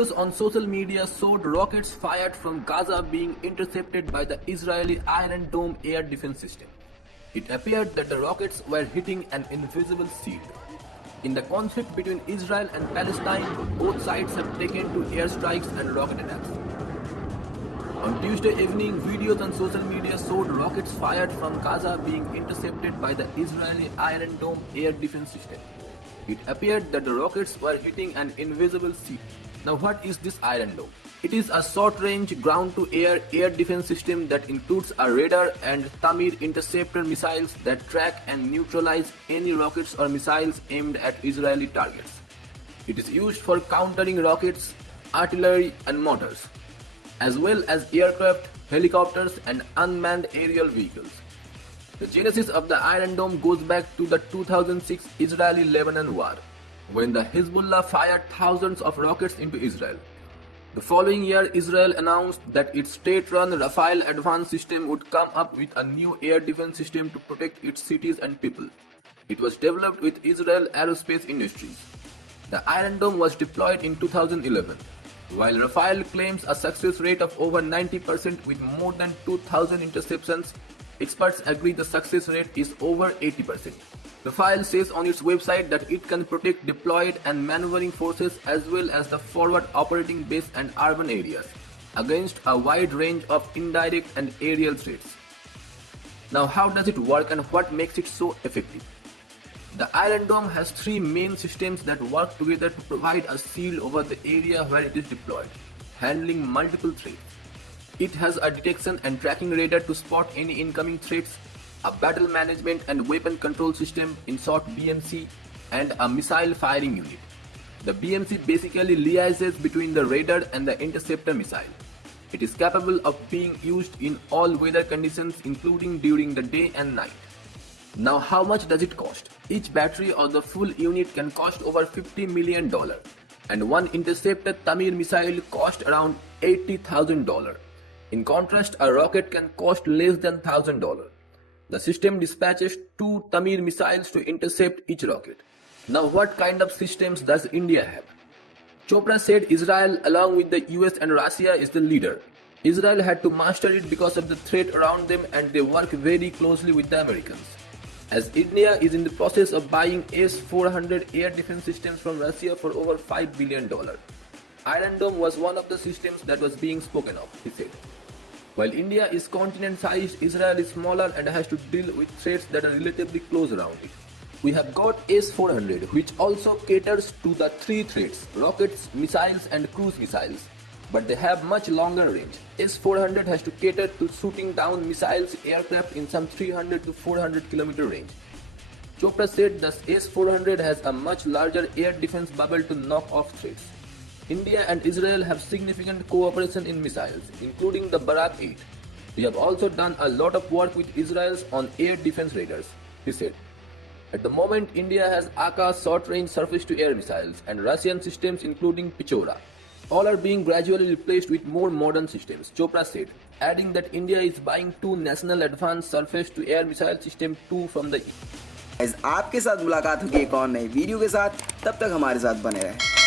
Videos on social media showed rockets fired from Gaza being intercepted by the Israeli Iron Dome air defense system. It appeared that the rockets were hitting an invisible shield. In the conflict between Israel and Palestine, both sides have taken to airstrikes and rocket attacks. On Tuesday evening, videos on social media showed rockets fired from Gaza being intercepted by the Israeli Iron Dome air defense system. It appeared that the rockets were hitting an invisible shield. Now what is this Iron Dome? It is a short-range ground-to-air air defense system that includes a radar and Tamir interceptor missiles that track and neutralize any rockets or missiles aimed at Israeli targets. It is used for countering rockets, artillery and mortars, as well as aircraft, helicopters and unmanned aerial vehicles. The genesis of the Iron Dome goes back to the 2006 Israeli-Lebanon war, when the Hezbollah fired thousands of rockets into Israel. The following year, Israel announced that its state-run Rafale advanced system would come up with a new air defense system to protect its cities and people. It was developed with Israel Aerospace Industries. The Iron Dome was deployed in 2011. While Rafale claims a success rate of over 90% with more than 2,000 interceptions, experts agree the success rate is over 80%. Rafale says on its website that it can protect deployed and maneuvering forces as well as the forward operating base and urban areas against a wide range of indirect and aerial threats. Now how does it work and what makes it so effective? The Iron Dome has three main systems that work together to provide a shield over the area where it is deployed, handling multiple threats. It has a detection and tracking radar to spot any incoming threats, a battle management and weapon control system, in short BMC, and a missile firing unit. The BMC basically liaises between the radar and the interceptor missile. It is capable of being used in all weather conditions including during the day and night. Now how much does it cost? Each battery or the full unit can cost over $50 million, and one interceptor Tamir missile cost around $80,000. In contrast, a rocket can cost less than $1,000. The system dispatches 2 Tamir missiles to intercept each rocket. Now what kind of systems does India have? Chopra said Israel along with the US and Russia is the leader. Israel had to master it because of the threat around them and they work very closely with the Americans. As India is in the process of buying S-400 air defense systems from Russia for over $5 billion. Iron Dome was one of the systems that was being spoken of, he said. While India is continent-sized, Israel is smaller and has to deal with threats that are relatively close around it. We have got S-400, which also caters to the three threats: rockets, missiles and cruise missiles. But they have much longer range. S-400 has to cater to shooting down missiles aircraft in some 300 to 400 km range. Chopra said the S-400 has a much larger air defense bubble to knock off threats. India and Israel have significant cooperation in missiles, including the Barak 8. We have also done a lot of work with Israel on air defense radars, he said. At the moment, India has Akash short-range surface-to-air missiles and Russian systems including Pechora. All are being gradually replaced with more modern systems, Chopra said, adding that India is buying 2 national advanced surface-to-air missile system 2 from the East. आपके साथ मुलाकात होगी एक और नई video के साथ, तब तक हमारे साथ बने रहें।